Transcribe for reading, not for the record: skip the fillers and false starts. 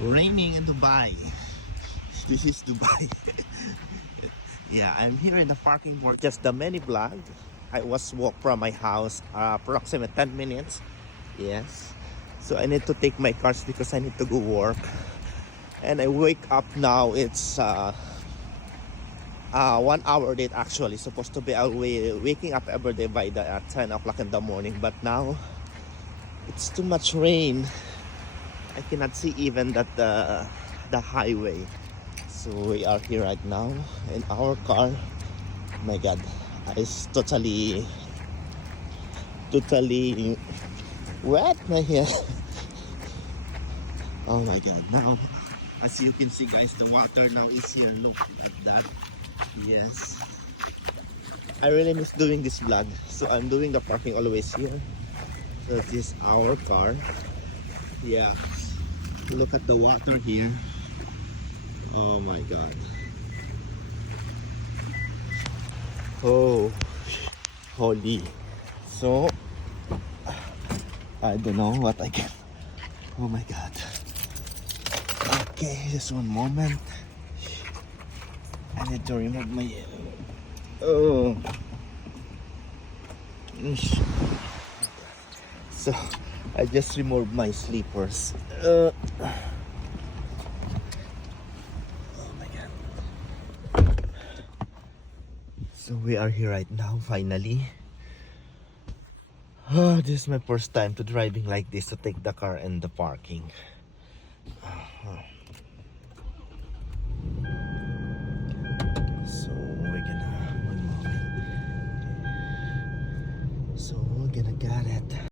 Raining in Dubai. This is Dubai. Yeah, I'm here in the parking for just the mini vlog. I was walk from my house approximately 10 minutes. Yes. So I need to take my cars because I need to go work. And I wake up now. It's 1 hour late actually. Supposed to be waking up every day by the 10 o'clock in the morning. But now it's too much rain. I cannot see even that the highway. So we are here right now in our car. Oh my god, it's totally wet my hair. Oh my god, now as you can see guys, the water now is here. Look at that. Yes, I really miss doing this vlog, so I'm doing the parking always here. So this is our car. Yeah, look at the water here. Oh my god. Oh, holy. So I don't know what I can. Oh my god. Okay, just one moment. I need to remove my. Oh. So I just removed my slippers. Oh my god. So we are here right now, finally. Oh, this is my first time to driving like this, to take the car in the parking. So we're gonna, one moment. So we're gonna get it.